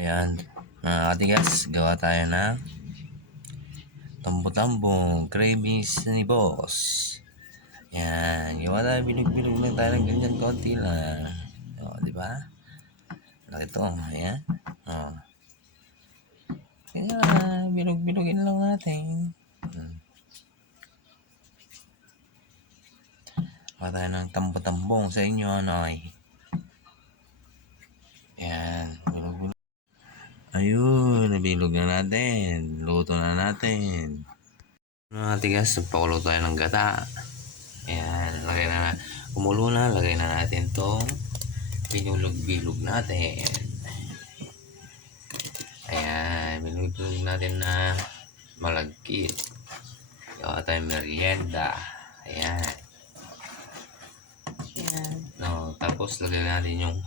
Ayan, mga katigas, gawa tayo ng tambo-tambong creamies ni boss. Ayan, gawa tayo, binog-binog lang tayo ng ganyan, konti lang. O, di ba? Laki to, ayan. O. Ayan, binog-binogin lang natin. Gawa tayo ng tambo-tambong sa inyo, ano ay. Ayan, binog-binog. Ayun, nabilog na natin. Luto na natin. Mga tigas, nagpakulo tayo ng gata. Ayan, lagay na, kumulo na, lagay na natin tong binulog-bilog natin. Ayan, binulog natin na malagkit. Gawa tayong merienda. Ayan. Ayan. No, tapos lagay natin yung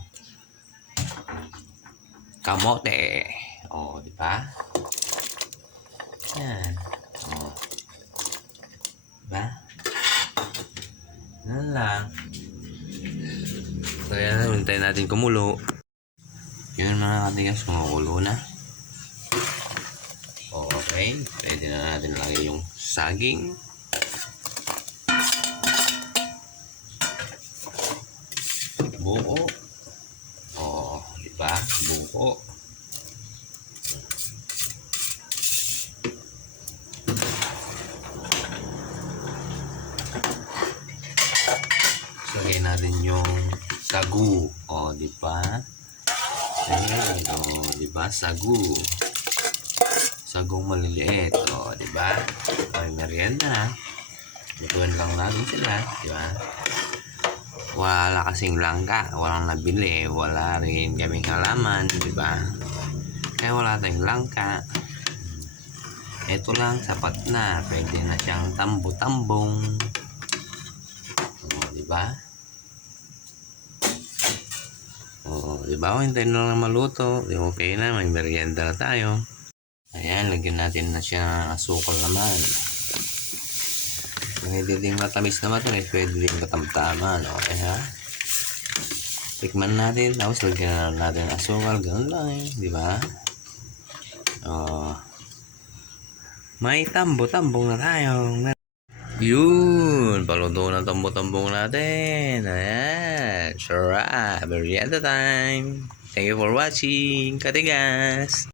kamote. O, di ba? Ayan. O. Diba? Yan lang. Kaya hintayin natin kumulo. Yun mga katigas, kumukulo na. Okay, pwede na natin lagay yung saging. Buo. O, diba? Buo. Lagay natin yung sagu. O, di ba? Ayan, o, di ba? Sagu. Sagong maliliit. O, di ba? Ay, merienda na. Lutuin lang natin sila, di ba? Wala kasing langka, walang nabili, wala rin kaming halaman, di ba? Kaya wala tayong langka. Ito lang, sapat na. Pwede na siyang tambo-tambong. O, di ba? O, di ba? Hintayin na lang maluto. Di okay na, may merienda na tayo. Ayan, lagyan natin na siya ng asukal naman. Pwede din matamis na matamis, pwede din katamtaman. Okay ha? Tikman natin, tapos lagyan natin ng asukal. Ganun lang eh, di ba? May tambo-tambong na tayo. Yun, paluto na tambo-tambong natin. Ayan, sarap. Merienda time. Thank you for watching, katigas.